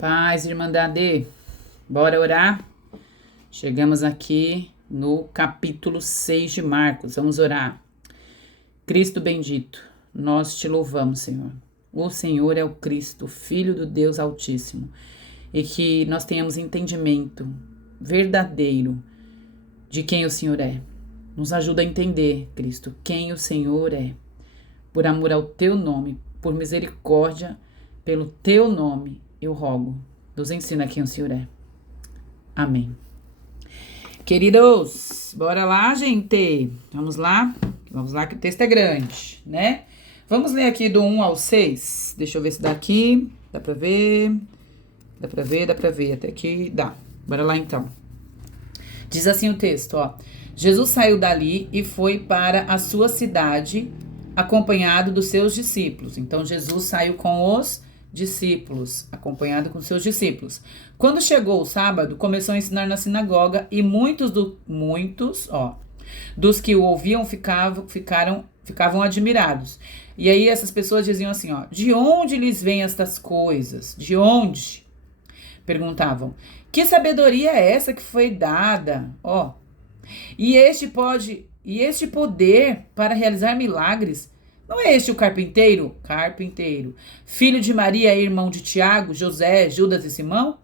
Paz, Irmandade, bora orar? Chegamos aqui no capítulo 6 de Marcos, vamos orar. Cristo bendito, nós te louvamos, Senhor. O Senhor é o Cristo, Filho do Deus Altíssimo, e que nós tenhamos entendimento verdadeiro de quem o Senhor é. Nos ajuda a entender, Cristo, quem o Senhor é. Por amor ao teu nome, por misericórdia, pelo teu nome, eu rogo. Nos ensina quem o Senhor é. Amém. Queridos, bora lá, gente. Vamos lá que o texto é grande, né? Vamos ler aqui do 1 ao 6. Deixa eu ver se dá aqui. Dá pra ver. Até aqui dá. Bora lá então. Diz assim o texto, ó. Jesus saiu dali e foi para a sua cidade, acompanhado dos seus discípulos. Então, Jesus saiu com os discípulos, acompanhado com seus discípulos. Quando chegou o sábado, começou a ensinar na sinagoga e muitos dos que o ouviam ficavam admirados. E aí essas pessoas diziam assim, ó, de onde lhes vêm estas coisas? De onde? Perguntavam. Que sabedoria é essa que foi dada? Ó, e este poder para realizar milagres? Não é este o carpinteiro? Carpinteiro. Filho de Maria, irmão de Tiago, José, Judas e Simão?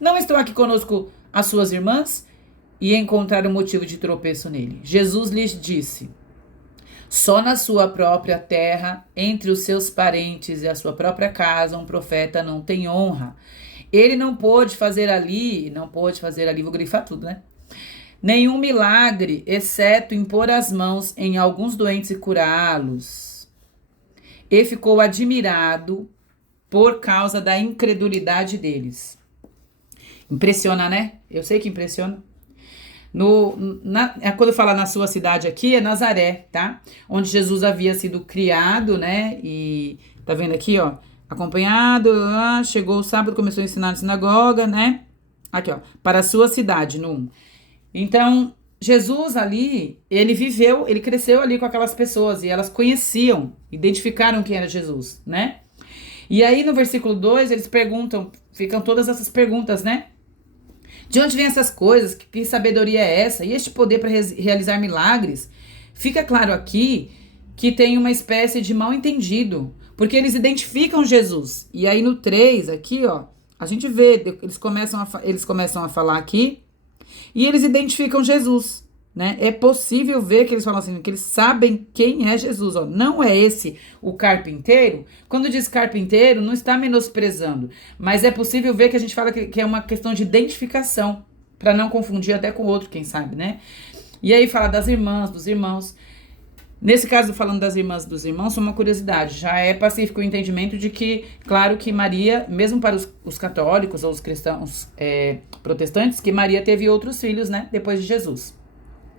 Não estão aqui conosco as suas irmãs? E encontraram motivo de tropeço nele. Jesus lhes disse, só na sua própria terra, entre os seus parentes e a sua própria casa, um profeta não tem honra. Ele não pôde fazer ali, vou grifar tudo, né? Nenhum milagre, exceto impor as mãos em alguns doentes e curá-los. E ficou admirado por causa da incredulidade deles. Impressiona, né? Eu sei que impressiona. Quando fala na sua cidade aqui, é Nazaré, tá? Onde Jesus havia sido criado, né? E tá vendo aqui, ó? Acompanhado, chegou o sábado, começou a ensinar na sinagoga, né? Aqui, ó. Para a sua cidade, no 1. Então, Jesus ali, ele cresceu ali com aquelas pessoas e elas conheciam, identificaram quem era Jesus, né? E aí no versículo 2 eles perguntam, ficam todas essas perguntas, né? De onde vêm essas coisas? Que sabedoria é essa? E este poder para realizar milagres? Fica claro aqui que tem uma espécie de mal entendido, porque eles identificam Jesus. E aí no 3 aqui, ó, a gente vê, eles começam a falar aqui, e eles identificam Jesus, né? É possível ver que eles falam assim, que eles sabem quem é Jesus, ó. Não é esse o carpinteiro? Quando diz carpinteiro, não está menosprezando, mas é possível ver que a gente fala que é uma questão de identificação, para não confundir até com outro, quem sabe, né? E aí fala das irmãs, dos irmãos. Nesse caso, falando das irmãs e dos irmãos, uma curiosidade, já é pacífico o entendimento de que, claro que Maria, mesmo para os católicos ou os cristãos protestantes, que Maria teve outros filhos, né, depois de Jesus.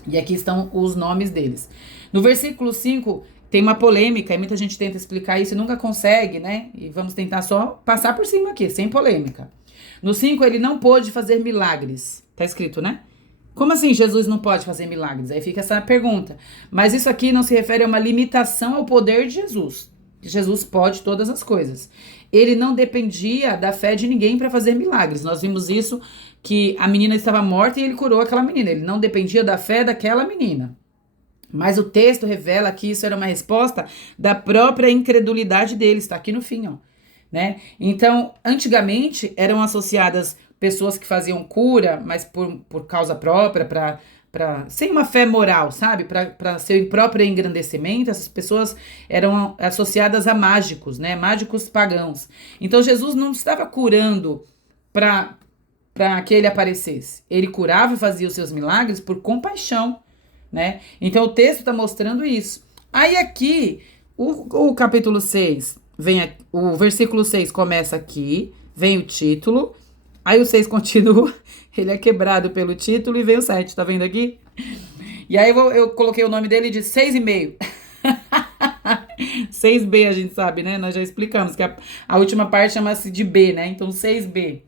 E aqui estão os nomes deles. No versículo 5, tem uma polêmica, e muita gente tenta explicar isso e nunca consegue, né, e vamos tentar só passar por cima aqui, sem polêmica. No 5, ele não pôde fazer milagres, tá escrito, né? Como assim Jesus não pode fazer milagres? Aí fica essa pergunta. Mas isso aqui não se refere a uma limitação ao poder de Jesus. Jesus pode todas as coisas. Ele não dependia da fé de ninguém para fazer milagres. Nós vimos isso, que a menina estava morta e ele curou aquela menina. Ele não dependia da fé daquela menina. Mas o texto revela que isso era uma resposta da própria incredulidade deles. Está aqui no fim, ó. Né? Então, antigamente eram associadas pessoas que faziam cura, mas por causa própria, sem uma fé moral, sabe? Para seu próprio engrandecimento, essas pessoas eram associadas a mágicos, né? Mágicos pagãos. Então Jesus não estava curando para que ele aparecesse. Ele curava e fazia os seus milagres por compaixão, né? Então o texto está mostrando isso. Aí aqui, o capítulo 6, o versículo 6 começa aqui, vem o título. Aí o 6 continua, ele é quebrado pelo título e vem o 7, tá vendo aqui? E aí eu coloquei o nome dele de 6,5. 6B a gente sabe, né? Nós já explicamos que a última parte chama-se de B, né? Então 6B.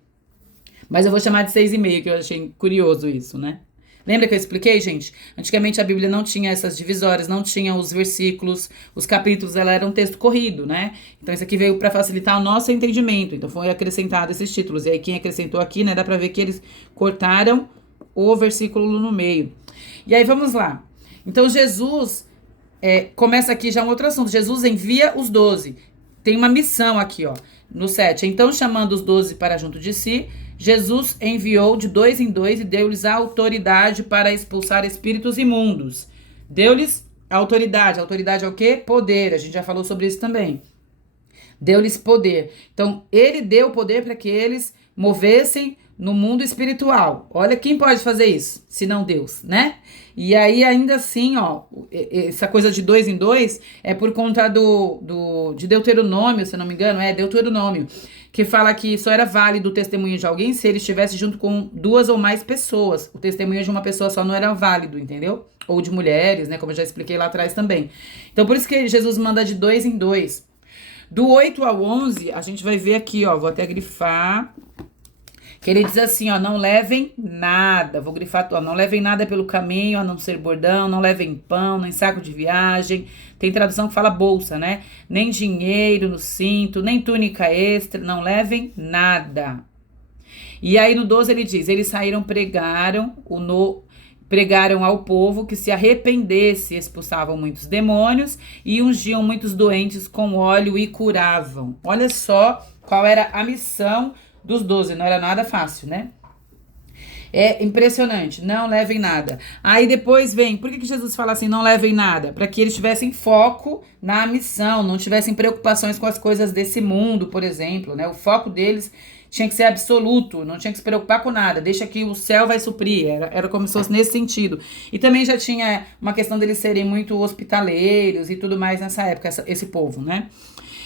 Mas eu vou chamar de 6,5, que eu achei curioso isso, né? Lembra que eu expliquei, gente? Antigamente a Bíblia não tinha essas divisórias, não tinha os versículos, os capítulos, ela era um texto corrido, né? Então isso aqui veio para facilitar o nosso entendimento. Então foi acrescentado esses títulos. E aí quem acrescentou aqui, né, dá para ver que eles cortaram o versículo no meio. E aí vamos lá. Então Jesus começa aqui já um outro assunto. Jesus envia os 12. Tem uma missão aqui, ó, no 7. Então, chamando os 12 para junto de si, Jesus enviou de 2 em 2 e deu-lhes a autoridade para expulsar espíritos imundos. Deu-lhes a autoridade. A autoridade é o quê? Poder. A gente já falou sobre isso também. Deu-lhes poder. Então, ele deu poder para que eles movessem no mundo espiritual. Olha, quem pode fazer isso? Se não Deus, né? E aí, ainda assim, ó, essa coisa de 2 em 2 é por conta de Deuteronômio, se não me engano, Deuteronômio, que fala que só era válido o testemunho de alguém se ele estivesse junto com 2 ou mais pessoas. O testemunho de uma pessoa só não era válido, entendeu? Ou de mulheres, né? Como eu já expliquei lá atrás também. Então, por isso que Jesus manda de 2 em 2. Do 8 ao 11, a gente vai ver aqui, ó, vou até grifar, que ele diz assim, ó, não levem nada, vou grifar, ó, não levem nada pelo caminho, a não ser bordão, não levem pão, nem saco de viagem, tem tradução que fala bolsa, né? Nem dinheiro no cinto, nem túnica extra, não levem nada. E aí no 12 ele diz, eles saíram, pregaram ao povo que se arrependesse, expulsavam muitos demônios e ungiam muitos doentes com óleo e curavam. Olha só qual era a missão dos 12, não era nada fácil, né? É impressionante, não levem nada. Aí depois vem, por que Jesus fala assim, não levem nada? Para que eles tivessem foco na missão, não tivessem preocupações com as coisas desse mundo, por exemplo, né? O foco deles tinha que ser absoluto, não tinha que se preocupar com nada, deixa que o céu vai suprir, era como se fosse nesse sentido. E também já tinha uma questão deles serem muito hospitaleiros e tudo mais nessa época, esse povo, né?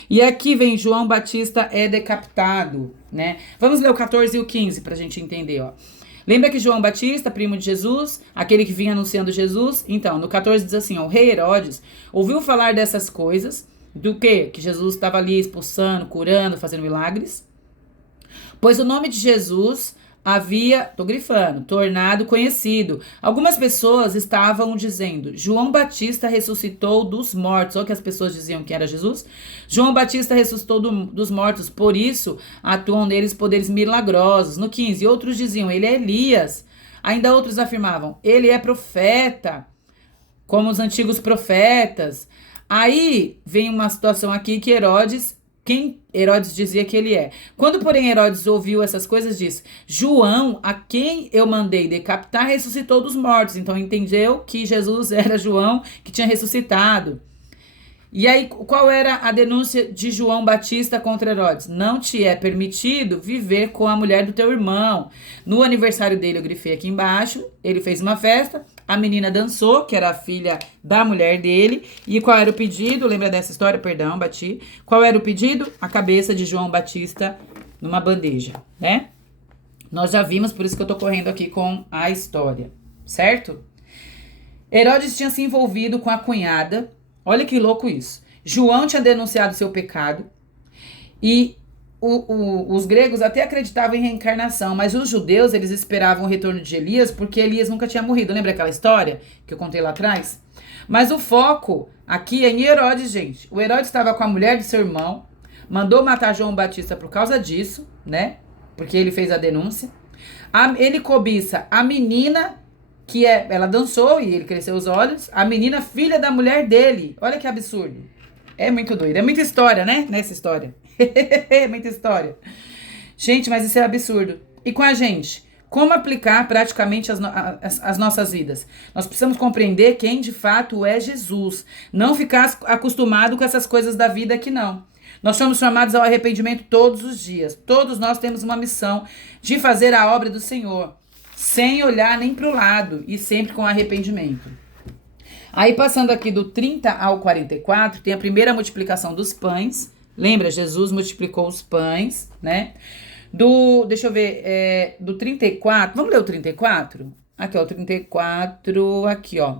E aqui vem João Batista é decapitado, né? Vamos ler o 14 e o 15 pra gente entender, ó. Lembra que João Batista, primo de Jesus, aquele que vinha anunciando Jesus? Então, no 14 diz assim, ó, o rei Herodes ouviu falar dessas coisas, do quê? Que Jesus estava ali expulsando, curando, fazendo milagres. Pois o nome de Jesus havia, tô grifando, tornado conhecido. Algumas pessoas estavam dizendo, João Batista ressuscitou dos mortos. Olha que as pessoas diziam que era Jesus. João Batista ressuscitou dos mortos, por isso atuam neles poderes milagrosos. No 15, outros diziam, ele é Elias. Ainda outros afirmavam, ele é profeta, como os antigos profetas. Aí vem uma situação aqui que quem Herodes dizia que ele é. Quando, porém, Herodes ouviu essas coisas, disse, João, a quem eu mandei decapitar, ressuscitou dos mortos. Então, entendeu que Jesus era João que tinha ressuscitado. E aí, qual era a denúncia de João Batista contra Herodes? Não te é permitido viver com a mulher do teu irmão. No aniversário dele, eu grifei aqui embaixo, ele fez uma festa, a menina dançou, que era a filha da mulher dele. E qual era o pedido? Lembra dessa história? Perdão, bati. Qual era o pedido? A cabeça de João Batista numa bandeja, né? Nós já vimos, por isso que eu tô correndo aqui com a história, certo? Herodes tinha se envolvido com a cunhada. Olha que louco isso. João tinha denunciado seu pecado e os gregos até acreditavam em reencarnação, mas os judeus, eles esperavam o retorno de Elias porque Elias nunca tinha morrido. Lembra aquela história que eu contei lá atrás? Mas o foco aqui é em Herodes, gente. O Herodes estava com a mulher de seu irmão, mandou matar João Batista por causa disso, né? Porque ele fez a denúncia. Ele cobiça a menina ela dançou e ele cresceu os olhos. A menina, filha da mulher dele. Olha que absurdo. É muito doido. É muita história, né? Nessa história. É muita história. Gente, mas isso é absurdo. E com a gente? Como aplicar praticamente as nossas vidas? Nós precisamos compreender quem de fato é Jesus. Não ficar acostumado com essas coisas da vida que não. Nós somos chamados ao arrependimento todos os dias. Todos nós temos uma missão de fazer a obra do Senhor, sem olhar nem para o lado e sempre com arrependimento. Aí passando aqui do 30 ao 44, tem a primeira multiplicação dos pães. Lembra? Jesus multiplicou os pães, né? Deixa eu ver, do 34, vamos ler o 34? Aqui, ó, o 34, aqui, ó.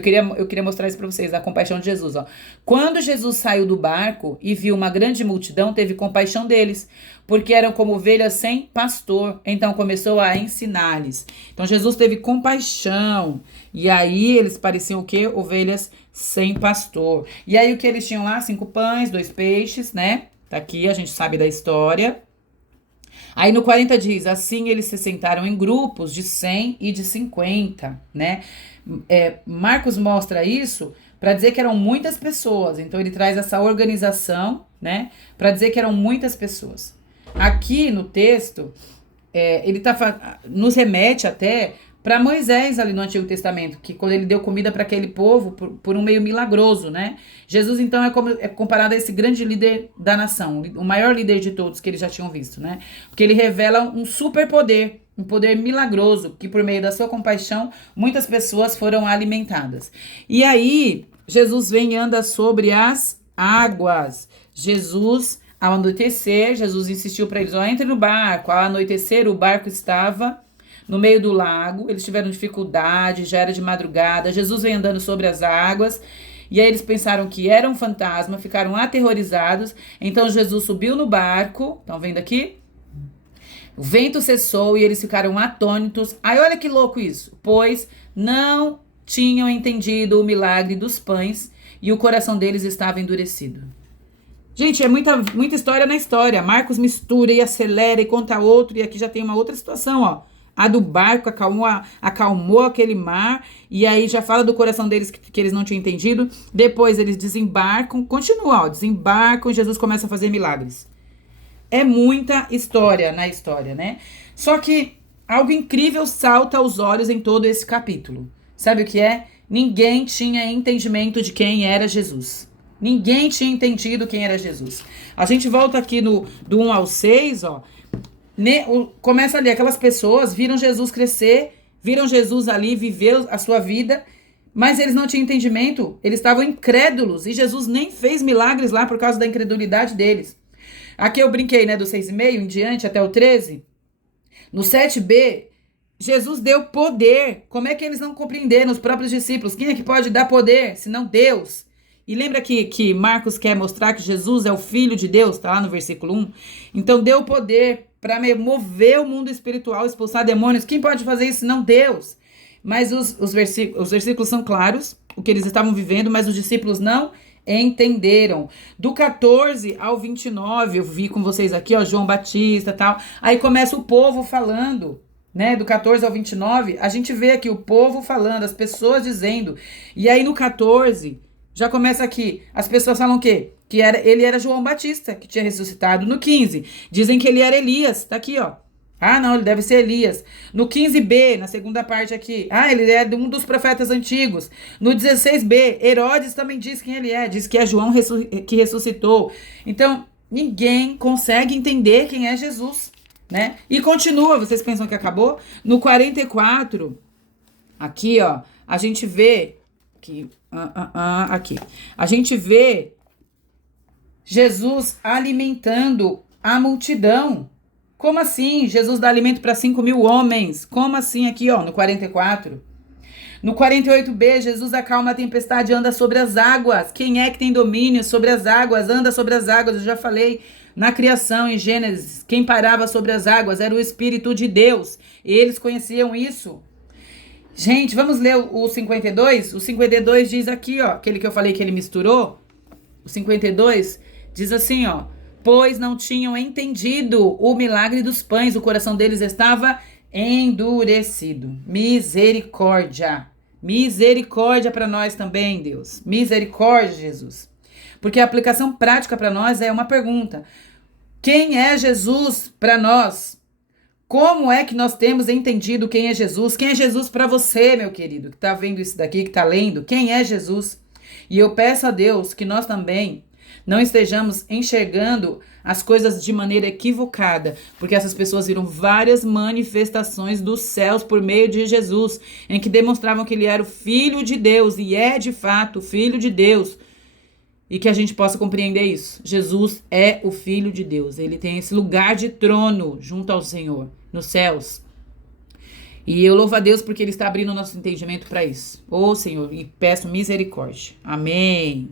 que eu queria mostrar isso para vocês, a compaixão de Jesus, ó. Quando Jesus saiu do barco e viu uma grande multidão, teve compaixão deles, porque eram como ovelhas sem pastor. Então começou a ensinar-lhes. Então Jesus teve compaixão. E aí eles pareciam o quê? Ovelhas sem pastor. E aí o que eles tinham lá? 5 pães, 2 peixes, né? Tá aqui, a gente sabe da história. Aí no 40 diz, assim eles se sentaram em grupos de 100 e de 50, né? Marcos mostra isso para dizer que eram muitas pessoas. Então ele traz essa organização, né? Para dizer que eram muitas pessoas. Aqui no texto, ele nos remete até para Moisés ali no Antigo Testamento, que quando ele deu comida para aquele povo por um meio milagroso, né? Jesus então é comparado a esse grande líder da nação, o maior líder de todos que eles já tinham visto, né? Porque ele revela um superpoder, um poder milagroso, que por meio da sua compaixão, muitas pessoas foram alimentadas. E aí, Jesus vem e anda sobre as águas. Ao anoitecer, Jesus insistiu para eles, entre no barco. Ao anoitecer, o barco estava no meio do lago, eles tiveram dificuldade, já era de madrugada, Jesus vem andando sobre as águas, e aí eles pensaram que era um fantasma, ficaram aterrorizados, então Jesus subiu no barco, estão vendo aqui? O vento cessou e eles ficaram atônitos. Aí olha que louco isso, pois não tinham entendido o milagre dos pães e o coração deles estava endurecido. Gente, é muita história na história. Marcos mistura e acelera e conta outro, e aqui já tem uma outra situação, ó. A do barco acalmou aquele mar, e aí já fala do coração deles que eles não tinham entendido. Depois eles desembarcam, continua, ó, desembarcam e Jesus começa a fazer milagres. É muita história na história, né? Só que algo incrível salta aos olhos em todo esse capítulo. Sabe o que é? Ninguém tinha entendimento de quem era Jesus. Ninguém tinha entendido quem era Jesus. A gente volta aqui do 1 ao 6, ó. Começa ali, aquelas pessoas viram Jesus crescer, viram Jesus ali viver a sua vida, mas eles não tinham entendimento, eles estavam incrédulos, e Jesus nem fez milagres lá por causa da incredulidade deles. Aqui eu brinquei, né, do 6,5 em diante até o 13. No 7b, Jesus deu poder. Como é que eles não compreenderam, os próprios discípulos? Quem é que pode dar poder, senão Deus? E lembra que Marcos quer mostrar que Jesus é o Filho de Deus? Tá lá no versículo 1. Então deu poder para mover o mundo espiritual, expulsar demônios. Quem pode fazer isso senão Deus? Mas os versículos são claros, o que eles estavam vivendo, mas os discípulos não entenderam. Do 14 ao 29, eu vi com vocês aqui, ó, João Batista e tal. Aí começa o povo falando, né? Do 14 ao 29, a gente vê aqui o povo falando, as pessoas dizendo. E aí no 14, já começa aqui, as pessoas falam o quê? Que ele era João Batista, que tinha ressuscitado. No 15, dizem que ele era Elias, tá aqui, ó. Ah, não, ele deve ser Elias. No 15b, na segunda parte aqui, ele é um dos profetas antigos. No 16b, Herodes também diz quem ele é, diz que é João que ressuscitou. Então, ninguém consegue entender quem é Jesus, né? E continua, vocês pensam que acabou? No 44, aqui, ó, a gente vê que aqui. A gente vê Jesus alimentando a multidão. Como assim? Jesus dá alimento para 5.000 homens. Como assim aqui, ó, no 44? No 48b, Jesus acalma a tempestade e anda sobre as águas. Quem é que tem domínio sobre as águas? Anda sobre as águas. Eu já falei na criação, em Gênesis. Quem parava sobre as águas era o Espírito de Deus. E eles conheciam isso. Gente, vamos ler o 52? O 52 diz aqui, ó, aquele que eu falei que ele misturou. O 52 diz assim, ó. Pois não tinham entendido o milagre dos pães, o coração deles estava endurecido. Misericórdia. Misericórdia para nós também, Deus. Misericórdia, Jesus. Porque a aplicação prática para nós é uma pergunta. Quem é Jesus para nós? Como é que nós temos entendido quem é Jesus? Quem é Jesus para você, meu querido, que está vendo isso daqui, que está lendo? Quem é Jesus? E eu peço a Deus que nós também não estejamos enxergando as coisas de maneira equivocada, porque essas pessoas viram várias manifestações dos céus por meio de Jesus, em que demonstravam que ele era o Filho de Deus, e é de fato o Filho de Deus, e que a gente possa compreender isso. Jesus é o Filho de Deus, ele tem esse lugar de trono junto ao Senhor, nos céus. E eu louvo a Deus porque Ele está abrindo o nosso entendimento para isso. Ô Senhor, e peço misericórdia. Amém.